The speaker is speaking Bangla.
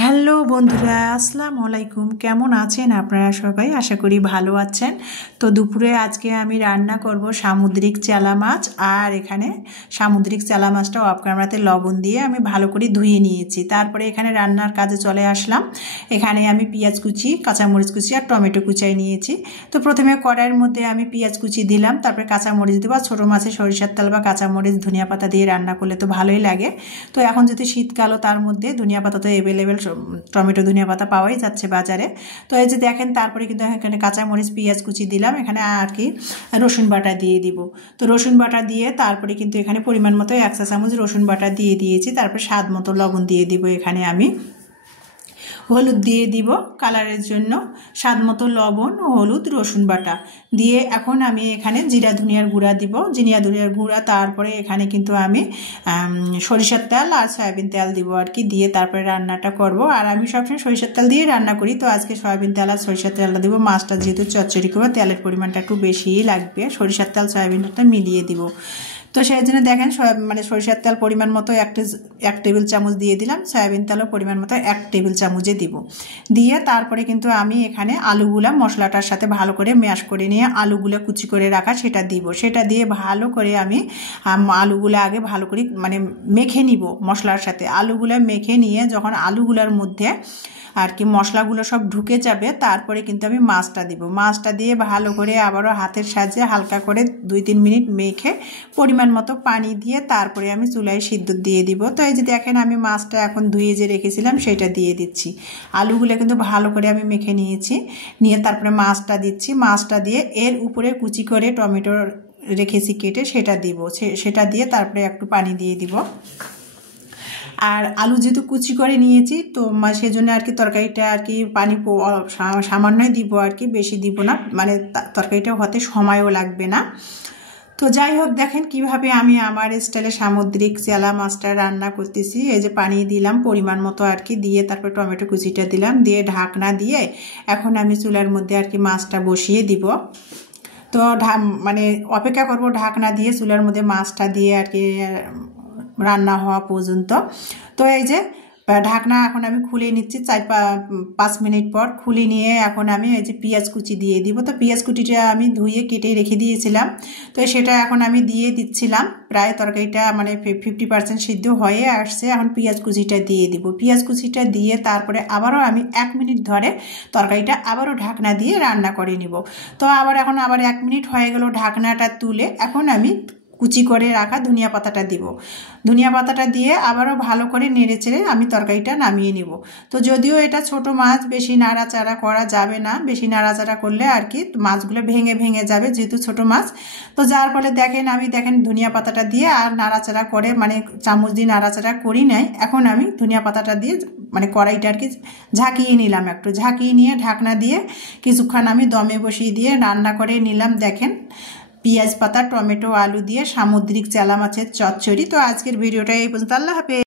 হ্যালো বন্ধুরা, আসসালামু আলাইকুম। কেমন আছেন আপনারা সবাই? আশা করি ভালো আছেন। তো দুপুরে আজকে আমি রান্না করব সামুদ্রিক চেলা মাছ। আর এখানে সামুদ্রিক চেলা মাছটা অফ ক্যামেরাতে লবণ দিয়ে আমি ভালো করে ধুয়ে নিয়েছি। তারপরে এখানে রান্নার কাজে চলে আসলাম। এখানে আমি পেঁয়াজ কুচি, কাঁচামরিচ কুচি আর টমেটো কুচাই নিয়েছি। তো প্রথমে কড়াইয়ের মধ্যে আমি পেঁয়াজ কুচি দিলাম, তারপরে কাঁচামরিচ দেবো। ছোটো মাছে সরিষার তেল বা কাঁচামরিচ ধনিয়া পাতা দিয়ে রান্না করলে তো ভালোই লাগে। তো এখন যদি শীতকালও, তার মধ্যে ধনিয়া পাতা তো অ্যাভেলেবেল, টমেটো ধনিয়া পাতা পাওয়াই যাচ্ছে বাজারে। তো এই যে দেখেন, তারপরে কিন্তু এখানে কাঁচামরিচ পেঁয়াজ কুচি দিলাম। এখানে আর কি রসুন বাটা দিয়ে দিব। তো রসুন বাটা দিয়ে তারপরে কিন্তু এখানে পরিমাণ মতো 1 চা চামচ রসুন বাটা দিয়ে দিয়েছি। তারপরে স্বাদ মতো লবণ দিয়ে দিব। এখানে আমি হলুদ দিয়ে দিব কালারের জন্য, স্বাদ মতো লবণ, হলুদ, রসুন বাটা দিয়ে এখন আমি এখানে জিরা ধনিয়ার গুঁড়া দিব, জিরা ধনিয়ার গুঁড়া। তারপরে এখানে কিন্তু আমি সরিষার তেল আর সয়াবিন তেল দিব আর কি, দিয়ে তারপরে রান্নাটা করব। আর আমি সবসময় সরিষার তেল দিয়ে রান্না করি, তো আজকে সয়াবিন তেল আর সরিষার তেলটা দিব। মাছটা যেহেতু চচ্চড়ি করবো, তেলের পরিমাণটা একটু বেশিই লাগবে, সরিষার তেল সয়াবিনটা মিলিয়ে দিব। তো সেই জন্য দেখেন সরিষার তেল পরিমাণ মতো 1 টেবিল চামচ দিয়ে দিলাম, সয়াবিন তেলও পরিমাণ মতো 1 টেবিল চামচে দিব। দিয়ে তারপরে কিন্তু আমি এখানে আলুগুলা মশলাটার সাথে ভালো করে ম্যাশ করে নিয়ে আলুগুলো কুচি করে রাখা সেটা দিব। সেটা দিয়ে ভালো করে আমি আলুগুলো আগে ভালো করে মেখে নিব মশলার সাথে। আলুগুলো মেখে নিয়ে যখন আলুগুলোর মধ্যে আর কি মশলাগুলো সব ঢুকে যাবে, তারপরে কিন্তু আমি মাছটা দিব। মাছটা দিয়ে ভালো করে আবারও হাতের সাহায্যে হালকা করে 2-3 মিনিট মেখে পরিমাণ মতো পানি দিয়ে তারপরে আমি চুলায় সিদ্ধ দিয়ে দিব। তো এই যে দেখেন, আমি মাছটা এখন ধুয়ে যে রেখেছিলাম সেটা দিয়ে দিচ্ছি। আলুগুলো কিন্তু ভালো করে আমি মেখে নিয়েছি, নিয়ে তারপরে মাছটা দিচ্ছি। মাছটা দিয়ে এর উপরে কুচি করে টমেটো রেখেছি কেটে, সেটা দিব। সেটা দিয়ে তারপরে একটু পানি দিয়ে দিব। আর আলু যেহেতু কুচি করে নিয়েছি, তো সেজন্য আর কি তরকারিটা আর কি পানি সামান্যই দিব আর কি, বেশি দিব না, মানে তরকারিটা হতে সময়ও লাগবে না। তো যাই হোক, দেখেন কিভাবে আমি আমার স্টাইলে সামুদ্রিক চেলা মাছটা রান্না করতেছি। এই যে পানি দিলাম পরিমাণ মতো আর কি, দিয়ে তারপর টমেটো কুচিটা দিলাম, দিয়ে ঢাকনা দিয়ে এখন আমি চুলার মধ্যে আর কি মাছটা বসিয়ে দিব। তো মানে অপেক্ষা করব ঢাকনা দিয়ে চুলার মধ্যে মাছটা দিয়ে আর কি রান্না হওয়া পর্যন্ত। তো এই যে ঢাকনা এখন আমি খুলে নিচ্ছি। 4-5 মিনিট পর খুলে নিয়ে এখন আমি এই যে পেঁয়াজ কুচি দিয়ে দিব। তো পেঁয়াজ কুচিটা আমি ধুয়ে কেটে রেখে দিয়েছিলাম, তো সেটা এখন আমি দিয়ে দিচ্ছিলাম। প্রায় তরকারিটা মানে 50% সিদ্ধ হয়ে আসছে। এখন পেঁয়াজ কুচিটা দিয়ে দিব। পেঁয়াজ কুচিটা দিয়ে তারপরে আবারও আমি 1 মিনিট ধরে তরকারিটা আবারও ঢাকনা দিয়ে রান্না করে নিব। তো আবার 1 মিনিট হয়ে গেল, ঢাকনাটা তুলে এখন আমি কুচি করে রাখা ধনিয়া পাতাটা দিব। ধনিয়া পাতাটা দিয়ে আবারও ভালো করে নেড়ে চেড়ে আমি তরকারিটা নামিয়ে নিব। তো যদিও এটা ছোট মাছ, বেশি নাড়াচাড়া করা যাবে না। বেশি নাড়াচাড়া করলে আর কি মাছগুলো ভেঙে ভেঙে যাবে, যেহেতু ছোট মাছ। তো যার ফলে দেখেন ধনিয়া পাতাটা দিয়ে আর নাড়াচাড়া করে, মানে চামচ দিয়ে নাড়াচাড়া করি নাই। এখন আমি ধনিয়া পাতাটা দিয়ে মানে কড়াইটা আর কি ঝাঁকিয়ে নিলাম, একটু ঝাঁকিয়ে নিয়ে ঢাকনা দিয়ে কিছুক্ষণ আমি দমে বসিয়ে দিয়ে রান্না করে নিলাম। দেখেন, পেঁয়াজ পাতা, টমেটো, আলু দিয়ে সামুদ্রিক চেলা মাছের চচ্চড়ি। তো আজকের ভিডিওটা এই পর্যন্ত। আল্লাহ হাফেজ।